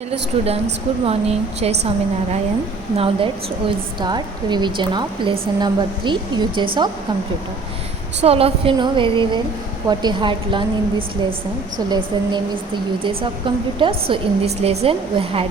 Hello students, good morning. Jai Swaminarayan. Now we'll start revision of lesson number 3, uses of computer. So all of you know very well what you had learned in this lesson. So lesson name is the uses of computer. So in this lesson we had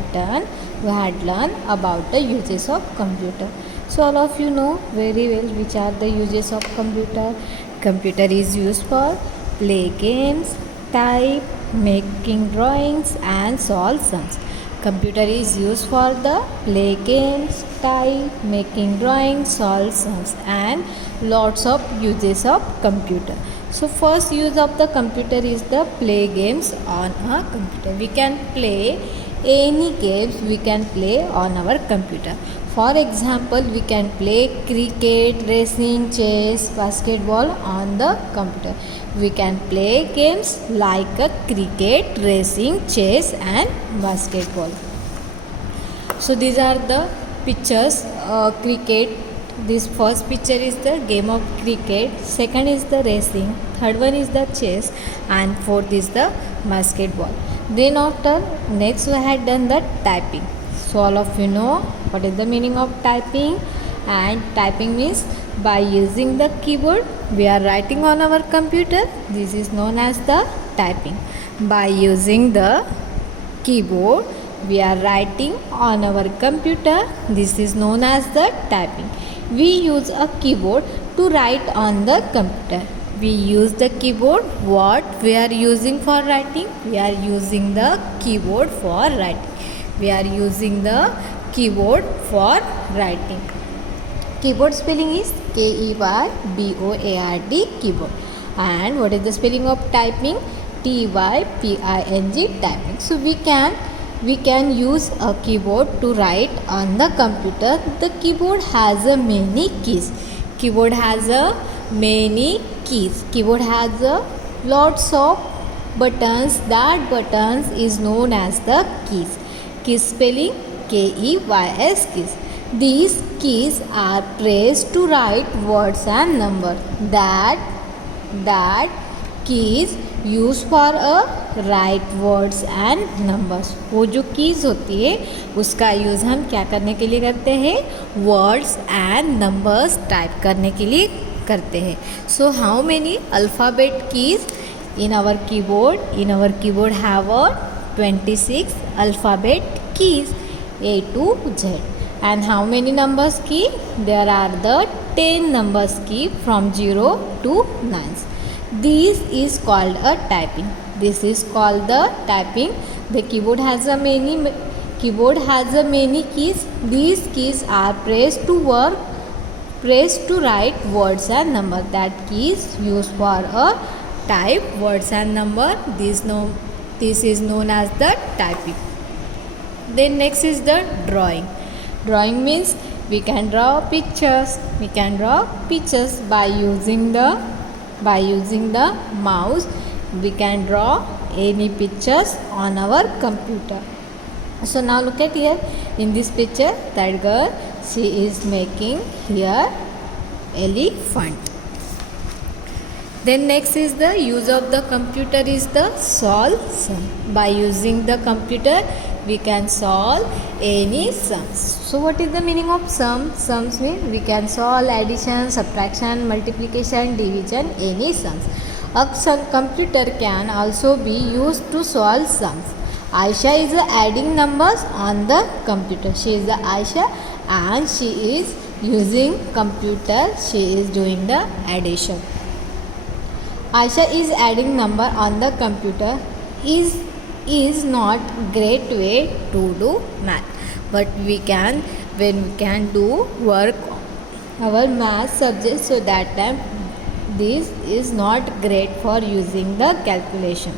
learned about the uses of computer. So all of you know very well which are the uses of computer. Computer is used for play games, type, making drawings and solve sums. Computer is used for the play games, type, making drawings, solve sums and lots of uses of computer. So first use of the computer is the play games on a computer. We can play any games we can play on our computer. For example, we can play cricket, racing, chess, basketball on the computer. We can play games like cricket, racing, chess and basketball. So these are the pictures. Cricket. This first picture is the game of cricket. Second is the racing. Third one is the chess. And fourth is the basketball. Then after next we had done the typing. So all of you know what is the meaning of typing, and typing means by using the keyboard we are writing on our computer. This is known as the typing. By using the keyboard we are writing on our computer. This is known as the typing. We use a keyboard to write on the computer. We use the keyboard. What we are using for writing? We are using the keyboard for writing. We are using the keyboard for writing. Keyboard spelling is Keyboard, keyboard. And what is the spelling of typing? Typing, typing. So we can use a keyboard to write on the computer. The keyboard has many keys. Keyboard has many keys. Keyboard has lots of buttons. That buttons is known as the keys. Keys spelling Keys, keys. These keys are pressed to write words and numbers. That keys used for write words and numbers. वो जो keys होती है उसका use हम क्या करने के लिए करते हैं? वर्ड्स एंड नंबर्स टाइप करने के लिए करते हैं. So how many alphabet keys in our keyboard? In our keyboard have 26 alphabet keys A to Z. And how many numbers key? There are the 10 numbers key from 0 to 9. This is called a typing. This is called the typing. The keyboard has many keys. These keys are pressed to write words and number. That key is used for a type words and number. This is known as the typing. Then next is the drawing. Drawing means we can draw pictures. We can draw pictures by using the mouse. We can draw any pictures on our computer. So now look at here. In this picture, that girl, she is making here elephant. Then next is the use of the computer is the solve sum. By using the computer we can solve any sums. So what is the meaning of sum? Sums mean we can solve addition, subtraction, multiplication, division, any sums. A computer can also be used to solve sums. Aisha is adding numbers on the computer. She is Aisha and she is using computer. She is doing the addition. Aisha is adding number on the computer is not great way to do math, but when we can do work our math subject, so that time this is not great for using the calculation.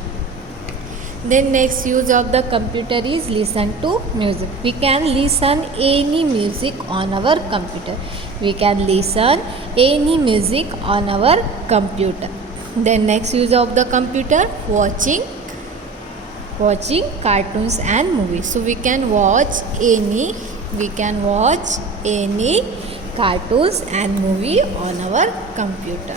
Then next use of the computer is listen to music. We can listen any music on our computer. We can listen any music on our computer. Then next use of the computer, watching cartoons and movies. So we can watch any cartoons and movie on our computer.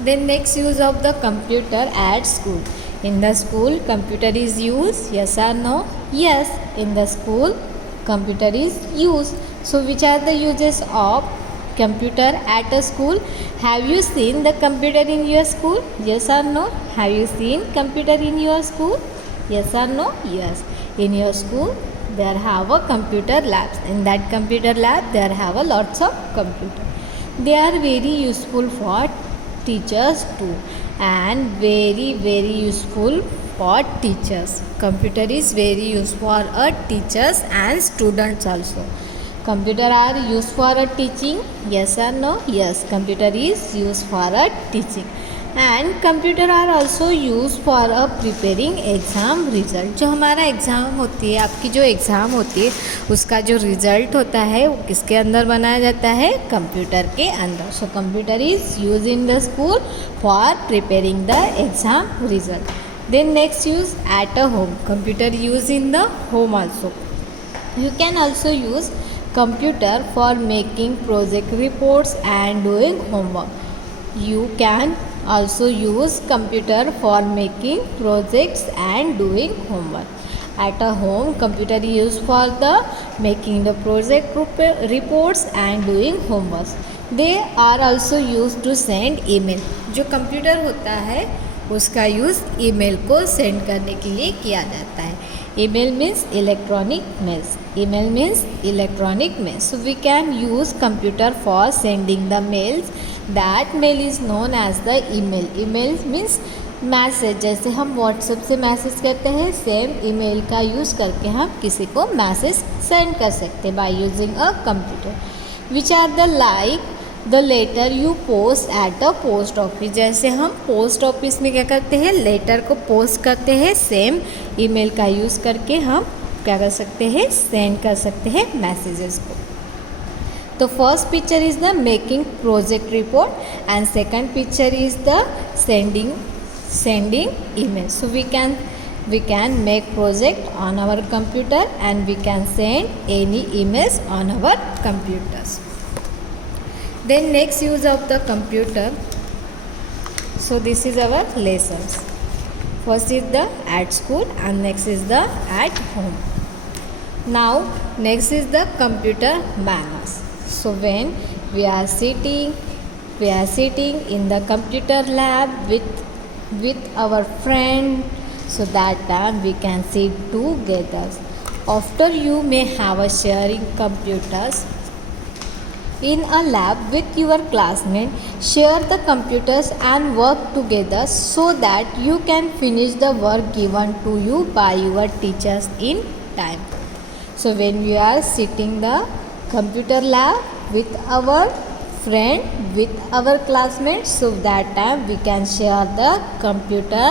Then next use of the computer at school. In the school, computer is used. Yes or no? Yes. In the school, computer is used. So which are the uses of computer at a school? Have you seen the computer in your school? Yes or no? Have you seen computer in your school? Yes or no? Yes. In your school, there have a computer labs. In that computer lab, there have a lots of computer. They are very useful for teachers too, and very useful for teachers. Computer is very useful for teachers and students also. Computer are used for teaching. Yes or no? Yes. Computer is used for teaching. And computer are also use for preparing exam result. जो हमारा exam होती है, आपकी जो exam होती है, उसका जो रिज़ल्ट होता है वो किसके अंदर बनाया जाता है? कंप्यूटर के अंदर. So computer is use in the school for preparing the exam result. Then next use at a home. Computer use in the home also. You can also use computer for making project reports and doing homework. You can also use computer for making projects and doing homework. At a home, computer is used for the making the project reports and doing homework. They are also used to send email. जो computer होता है उसका use email को send करने के लिए किया जाता है. email means electronic mails. Email means electronic mails. So we can use computer for sending the mails. That mail is known as the email. Email means message. जैसे हम व्हाट्सएप से मैसेज करते हैं, सेम ईमेल का use करके हम किसी को मैसेज सेंड कर सकते हैं by using a computer. Which are the like the letter you post at the post office. जैसे हम पोस्ट ऑफिस में क्या करते हैं, लेटर को पोस्ट करते हैं, सेम ईमेल का यूज़ करके हम क्या कर सकते हैं, सेंड कर सकते हैं मैसेजेस को. तो first picture is the making project report and second picture is the sending email. So we can make project on our computer and we can send any emails on our computers. Then next use of the computer. So this is our lessons. First is the at school and next is the at home. Now next is the computer manners. So when we are sitting in the computer lab with our friend, so that time we can sit together. After you may have a sharing computers in a lab with your classmate, share the computers and work together so that you can finish the work given to you by your teachers in time. So when we are sitting the computer lab with our friend, with our classmates, so that time we can share the computer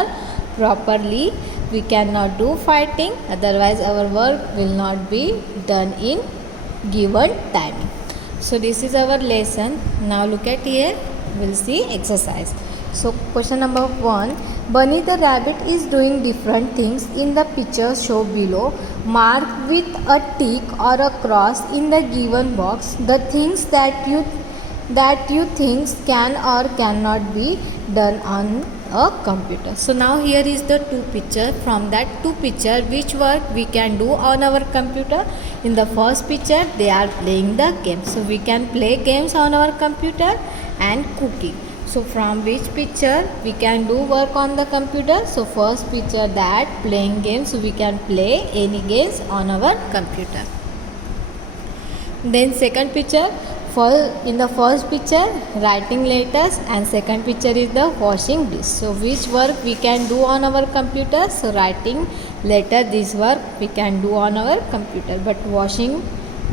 properly. We cannot do fighting, otherwise our work will not be done in given time. So this is our lesson. Now look at here, we'll see exercise. So question number 1, Bunny the rabbit is doing different things in the picture shown below. Mark with a tick or a cross in the given box the things that you think can or cannot be done on a computer. So now here is the two picture. From that two picture, which work we can do on our computer? In the first picture, they are playing the game. So we can play games on our computer and cooking. So from which picture we can do work on the computer? So first picture, that playing games. So we can play any games on our computer. Then second picture, in the first picture writing letters and second picture is the washing dish. So which work we can do on our computer? So writing letter, this work we can do on our computer, but washing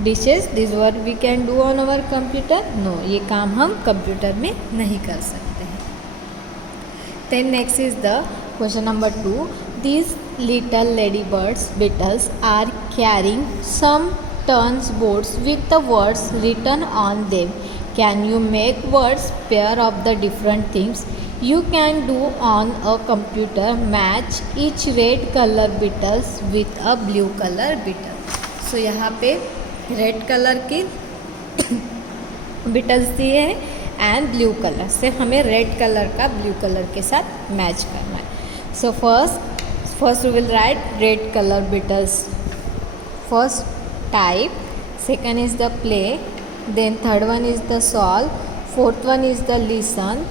dishes, this work we can do on our computer? No, ये काम हम computer में नहीं कर सकते हैं. Then next is the question number 2. These little ladybirds beetles are carrying some turns boards with the words written on them. Can you make words pair of the different things you can do on a computer? Match each red color beetles with a blue color beetle. So यहाँ पे red colour की beetles दिए हैं and blue colour से हमें red colour का blue colour के साथ मैच करना है. So first we will write red color letters. First type, second is the play, then third one is the solve, fourth one is the listen,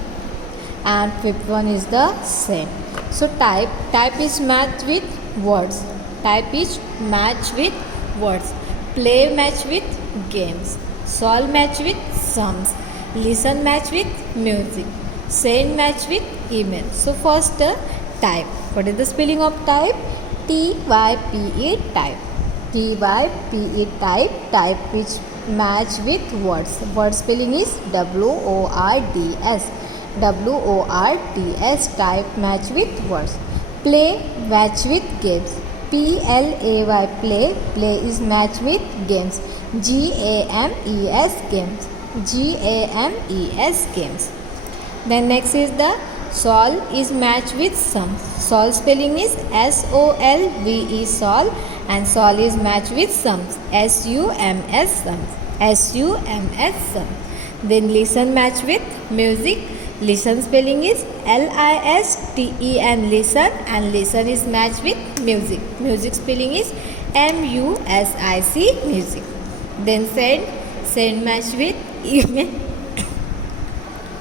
and fifth one is the send. So type is match with words. Type is match with words. Play match with games. Solve match with sums. Listen match with music. Send match with email. So first type. What is the spelling of type? T-Y-P-E, type. T-Y-P-E, type. Type which match with words. Word spelling is W-O-R-D-S. W-O-R-D-S, type match with words. Play match with games. P-L-A-Y, play. Play is match with games. G-A-M-E-S, games. G-A-M-E-S, games. Then next is the solve is match with sums. Solve spelling is S-O-L-V-E, solve, and solve is match with sums. S-U-M-S, sums. S-U-M-S, sums. Then listen match with music. Listen spelling is L-I-S-T-E-N, listen, and listen is match with music. Music spelling is M-U-S-I-C, music. Then send match with email.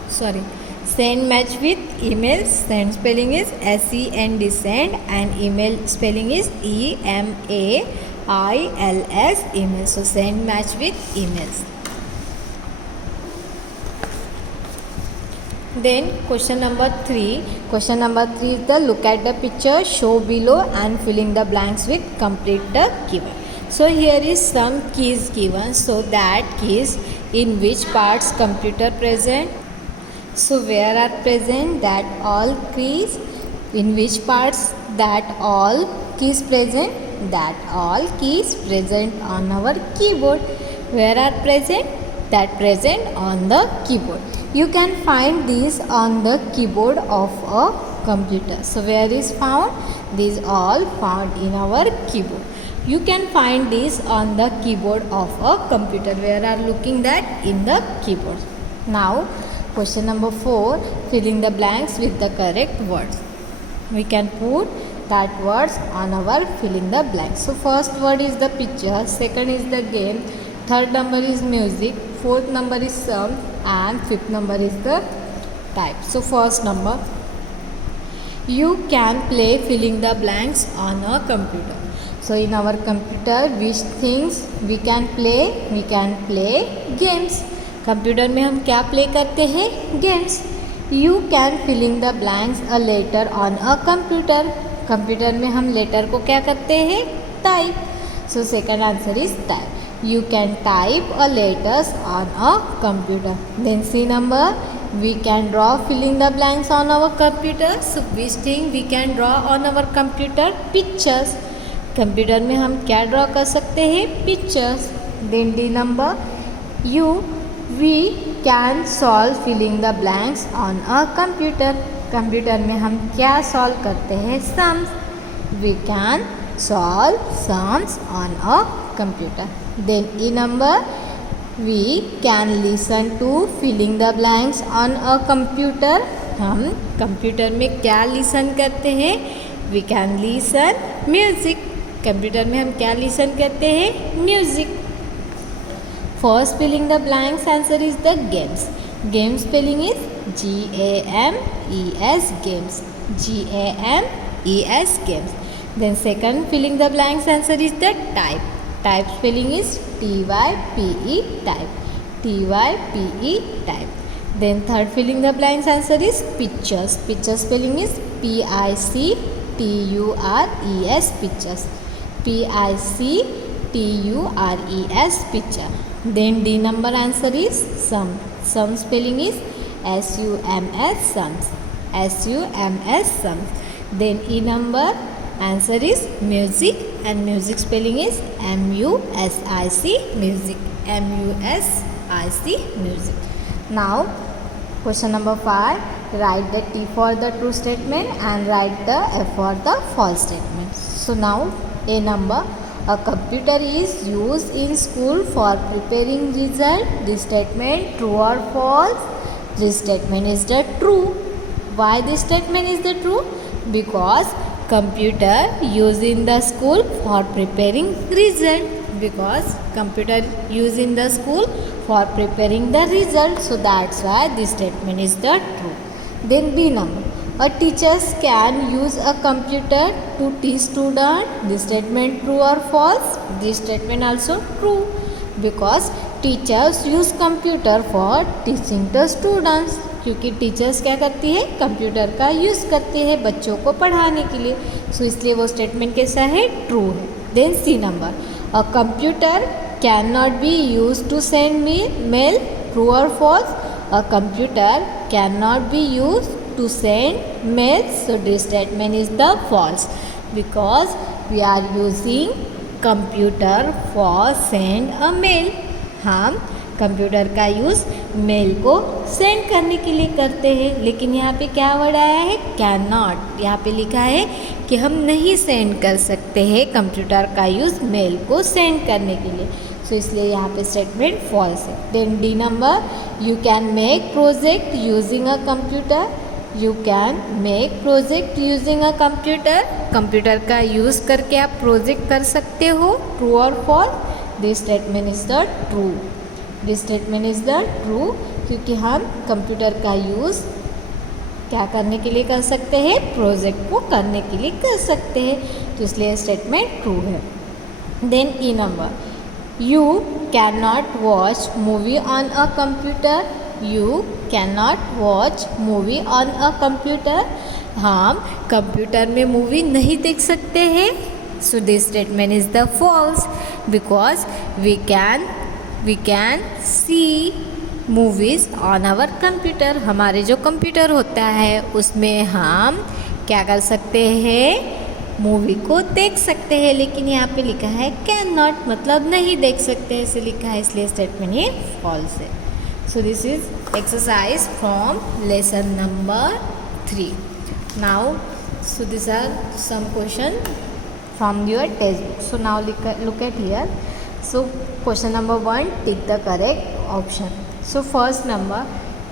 Send match with email. Send spelling is S-E-N-D, send, and email spelling is E-M-A-I-L-S, email. So send match with emails. Then question number 3. Question number 3 is the look at the picture, show below, and filling the blanks with complete the given. So here is some keys given. So that keys in which parts computer present. So where are present? That all keys. In which parts? That all keys present. That all keys present on our keyboard. Where are present? That present on the keyboard. You can find these on the keyboard of a computer. So where is found? These all found in our keyboard. You can find these on the keyboard of a computer. Where are looking that? In the keyboard. Now question number 4, filling the blanks with the correct words. We can put that words on our filling the blanks. So first word is the picture, second is the game, third number is music, fourth number is sum, and fifth number is the type. So first number, you can play filling the blanks on a computer. So in our computer which things we can play? We can play games. Computer में हम क्या play करते हैं? Games. You can filling the blanks a letter on a computer. Computer में हम letter को क्या करते हैं? Type. So second answer is type. You can type a letters on a computer. Then C number, we can draw filling the blanks on our computer. So which thing we can draw on our computer? Pictures. Computer में हम क्या draw कर सकते हैं? Pictures. Then D number, we can solve filling the blanks on a computer. Computer में हम क्या solve करते हैं? sums. We can solve sums on a computer. Then E number, we can listen to filling the blanks on a computer. हम computer में क्या listen करते हैं? We can listen music. Computer में हम क्या लिसन करते हैं? Music. First filling the blanks answer is the games. Game spelling is G-A-M-E-S, games. G-A-M-E-S, games. Then second filling the blanks answer is the type. Type spelling is T-Y-P-E, type. T-Y-P-E, type. Then third filling the blanks answer is pictures. Picture spelling is P-I-C-T-U-R-E-S, pictures. P-I-C-T-U-R-E-S, picture. Then D number answer is sum. Sum spelling is S-U-M-S, sums. S-U-M-S, sums. Then E number answer is music, and music spelling is M-U-S-I-C, music. M-U-S-I-C, music. Now question number 5, write the T for the true statement and write the F for the false statement. So now A number, a computer is used in school for preparing result. This statement true or false? This statement is the true. Why this statement is the true? because computer used in the school for preparing result, because computer used in the school for preparing the result, so that's why this statement is the true. Then B number, a teachers can use a computer to teach student. This statement true or false? This statement also true, because teachers use computer for teaching the students. क्योंकि teachers क्या करती है, computer का use करते हैं बच्चों को पढ़ाने के लिए, सो इसलिए वो स्टेटमेंट कैसा है, ट्रू है. Then C number, a computer can not be use to send mail. True और false? A computer can not be use to send mail, so this statement is the false, because we are using computer for send a mail. हम computer का use mail को send करने के लिए करते हैं, लेकिन यहाँ पे क्या वर्ड आया है, कैन नॉट. यहाँ पे लिखा है कि हम नहीं सेंड कर सकते हैं कंप्यूटर का यूज़ मेल को सेंड करने के लिए, सो इसलिए यहाँ पे स्टेटमेंट फॉल्स है. Then D number, you can make project using a computer. You can make project using a computer. Computer का यूज़ करके आप प्रोजेक्ट कर सकते हो. ट्रू और false? This statement is the true. This statement is the true, क्योंकि हम computer का यूज़ क्या करने के लिए कर सकते हैं, प्रोजेक्ट को करने के लिए कर सकते हैं, तो इसलिए स्टेटमेंट ट्रू है. Then E number, you can not watch movie on a computer. You can not watch movie on a computer. हम कंप्यूटर में मूवी नहीं देख सकते हैं, so this statement is the false, because we can see movies on our computer. हमारे जो computer होता है उसमें हम क्या कर सकते हैं, मूवी को देख सकते हैं, लेकिन यहाँ पे लिखा है कैन नॉट, मतलब नहीं देख सकते ऐसे लिखा है, इसलिए स्टेटमेंट ये फॉल्स है. So this is exercise from lesson number 3. Now, so these are some question from your textbook. So now look at here. So question number 1, tick the correct option. So first number,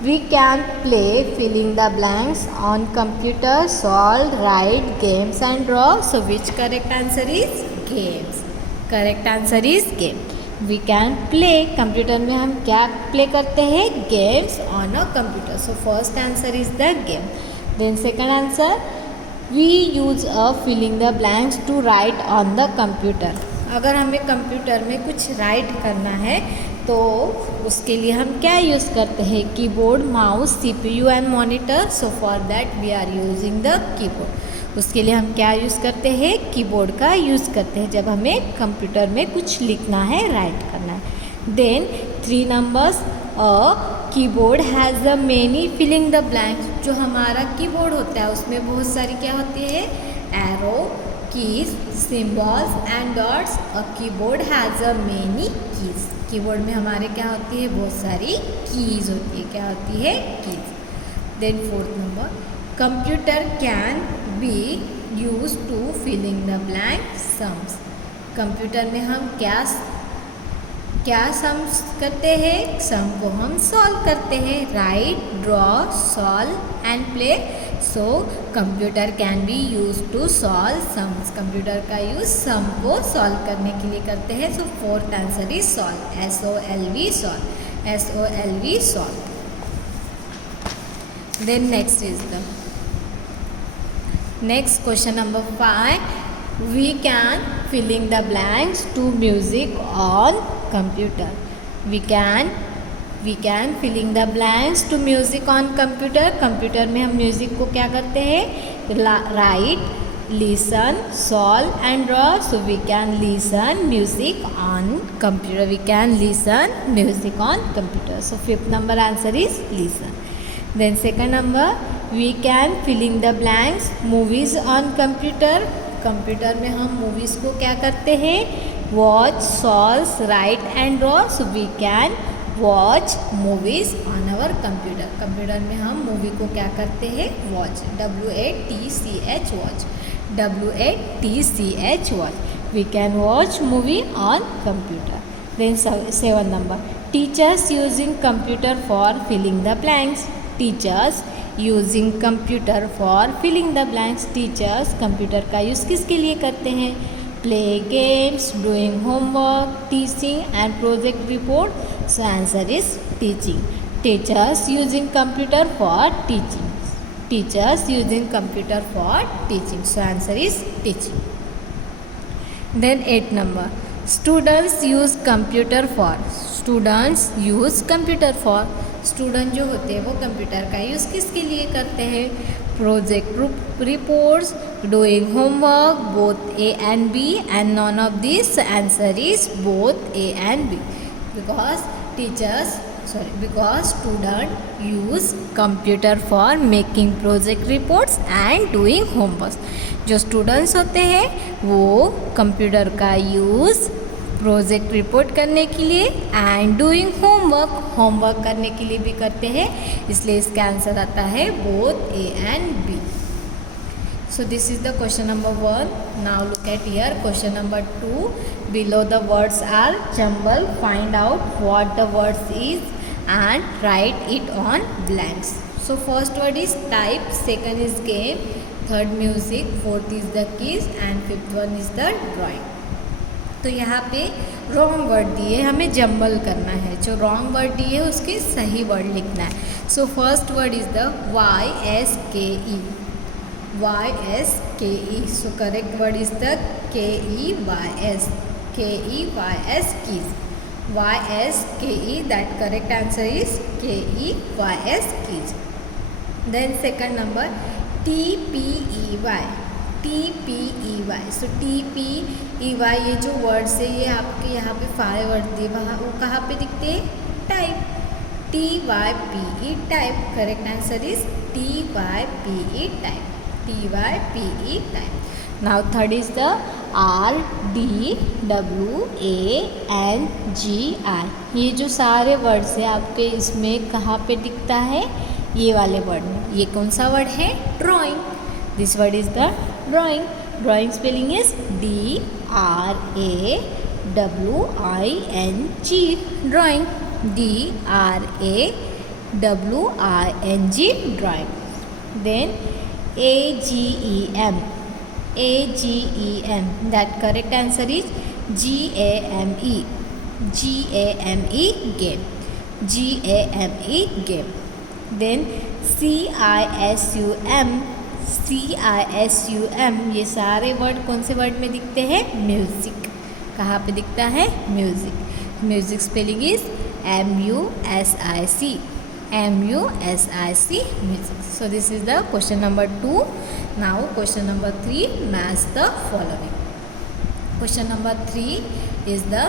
we can play filling the blanks on computer, solve, write, games and draw. So which correct answer is games? Correct answer is game. We can play, computer में हम क्या play करते हैं, games on a computer, so first answer is the game. Then second answer, we use a filling the blanks to write on the computer. अगर हमें computer में कुछ right करना है तो उसके लिए हम क्या यूज़ करते हैं, keyboard, mouse, CPU and monitor. So for that we are using the keyboard. उसके लिए हम क्या यूज़ करते हैं, कीबोर्ड का यूज़ करते हैं जब हमें कंप्यूटर में कुछ लिखना है, राइट करना है. Then 3 numbers, a keyboard has the many filling the blanks. जो हमारा कीबोर्ड होता है उसमें बहुत सारी क्या होती है, arrow, keys, symbols and dots. A keyboard has a many keys. Keyboard में हमारे क्या होती है, बहुत सारी कीज होती है. क्या होती है, keys. Then 4th number, computer can be use to filling the blank sums. Computer में हम क्या सम्स करते हैं, सम को हम सॉल्व करते हैं, write, draw, solve and play. So computer can be use to solve sums. Computer का यूज सम को सॉल्व करने के लिए करते हैं. So 4th answer is solve, SOLV solve, SOLV solve. Then next question number 5, we can filling the blanks to music on computer. We can filling the blanks to music on computer. Computer में हम music को क्या करते हैं, right, listen, solve and draw. So we can listen music on computer. We can listen music on computer. So 5th number answer is listen. Then second number, we can filling the blanks movies on computer. Computer में हम movies को क्या करते हैं, watch, solve, write and draw. So we can watch movies on our computer. Computer में हम movie को क्या करते हैं, watch, WATCH watch, WATCH watch. We can watch movie on computer. Then 7th number, teachers using computer for filling the blanks. Teachers using computer for filling the blanks. Teachers computer का use किसके लिए करते हैं? Play games, doing homework, teaching and project report. So answer is teaching. Teachers using computer for teaching. Teachers using computer for teaching. So answer is teaching. Then 8 number, students use computer for। students use computer for। Student जो होते हैं वो computer का use किसके लिए करते हैं? Project reports, doing homework, both A and B, and none of this. Answer is both A and B. because student use computer for making project reports and doing homework। जो students होते हैं वो computer का use project report करने के लिए and doing homework करने के लिए भी करते हैं, इसलिए इसका आंसर आता है both A and B. So this is the question number 1. Now look at here question number 2. Below the words are jumbled. Find out what the words is and write it on blanks. So first word is type, second is game, third music, fourth is the keys and fifth one is the drawing. तो यहाँ पे wrong word दिए, हमें jumble करना है। जो wrong word दिए उसके सही वर्ड लिखना है। So first word is the YSKE। YSKE. So correct word is the KEYS. KEYS, keys. YSKE. That correct answer is KEYS, keys. Then second number TPEY. TPEY. So TPEY ये जो words है ये आपके यहाँ पे 5 word दिए, वहाँ वो कहाँ पे दिखते हैं? Type. TYPE, type. Correct answer is TYPE, type. TYPE, type. Now third is the RDWANGI। ये जो सारे वर्ड्स हैं आपके इसमें कहाँ पे दिखता है? ये वाले वर्ड में। ये कौन सा वर्ड है? Drawing. This word is the drawing. Drawing spelling is DRAWING। Drawing. DRAWING, drawing. Then AGEM। AGEM. That correct answer is GAME. GAME, game. GAME, game. Then CISUM। CISUM ये सारे वर्ड कौन से word में दिखते हैं? Music. कहाँ पे दिखता है? Music. Music spelling is MUSIC। MUSIC, music. So this is the question number 2. Now question number 3, match the following. Question number 3 is the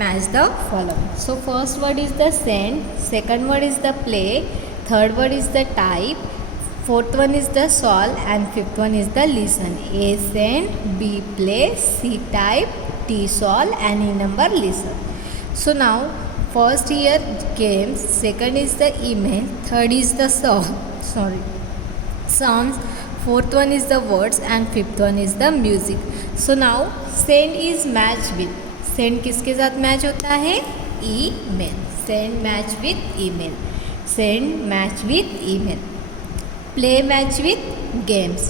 match the following. So first word is the send, second word is the play, third word is the type, fourth one is the solve and fifth one is the listen. A send, B play, C type, T solve and E number listen. So now first here games, second is the email, third is the songs, fourth one is the words and fifth one is the music. So now send is match with, send किसके साथ match होता है? email. Send match with email. Send match with email. Play match with games.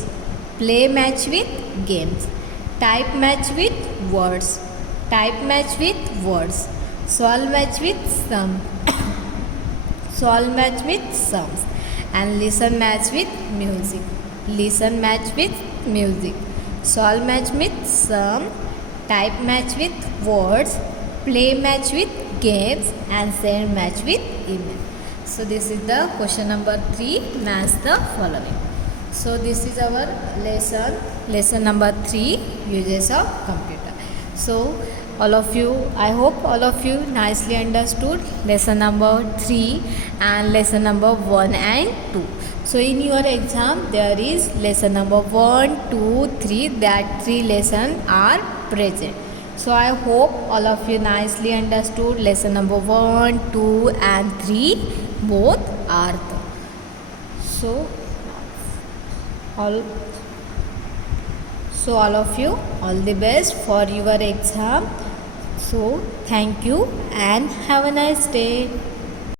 Play match with games. Type match with words. Type match with words. Solve match with sum. Solve match with sums. And listen match with music. Listen match with music. Solve match with sum. Type match with words. Play match with games. And send match with email. So this is the question number 3. Match the following. So this is our lesson number 3, uses of computer. So all of you, I hope all of you nicely understood lesson number 3 and lesson number 1 and 2. So in your exam there is lesson number 1, 2, 3, that 3 lessons are present. So I hope all of you nicely understood lesson number 1, 2 and 3 both are there. So all of you, all the best for your exam. So thank you and have a nice day.